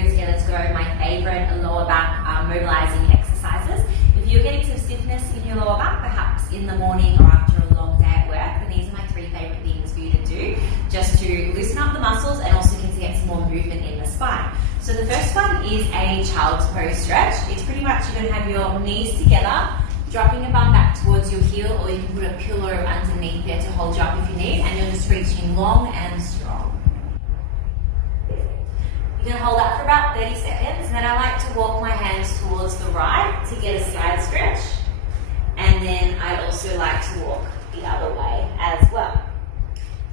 good together to go over my favorite lower back mobilizing exercises. If you're getting some stiffness in your lower back, perhaps in the morning or after a long day at work, then these are my 3 favorite things for you to do, just to loosen up the muscles and also to get some more movement in the spine. So the first one is a child's pose stretch. It's pretty much you're going to have your knees together, dropping your bum back towards your heel, or you can put a pillow underneath there to hold you up if you need, and you're just reaching long and strong. You're going to hold that for about 30 seconds, and then I like to walk my hands towards the right to get a side stretch, and then I also like to walk the other way as well.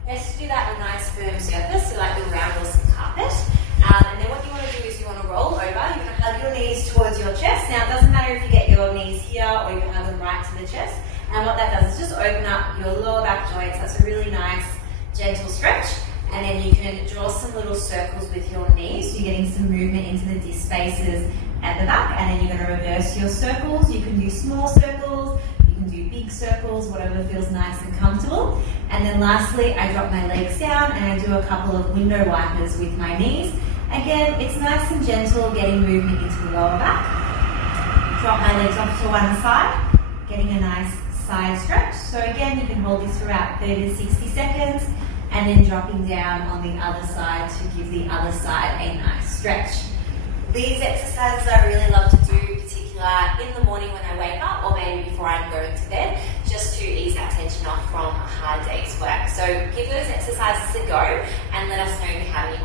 Best to do that on a nice firm surface, so like the round or some carpet. And then what you want to do is you want to roll over. You're going to hug your knees towards your chest. Now it doesn't matter if you get your knees here or you can hug them right to the chest. And what that does is just open up your lower back joints. That's a really nice, gentle stretch. And then you can draw some little circles with your knees. So you're getting some movement into the disc spaces at the back. And then you're going to reverse your circles. You can do small circles. You can do big circles, whatever feels nice and comfortable. And then lastly, I drop my legs down and I do a couple of window wipers with my knees. Again, it's nice and gentle, getting movement into the lower back. Drop my legs off to one side, getting a nice side stretch. So again, you can hold this for about 30 to 60 seconds, and then dropping down on the other side to give the other side a nice stretch. These exercises I really love to do, particularly in the morning when I wake up, or maybe before I'm going to bed, just to ease that tension off from a hard day's work. So give those exercises a go and let us know if you have any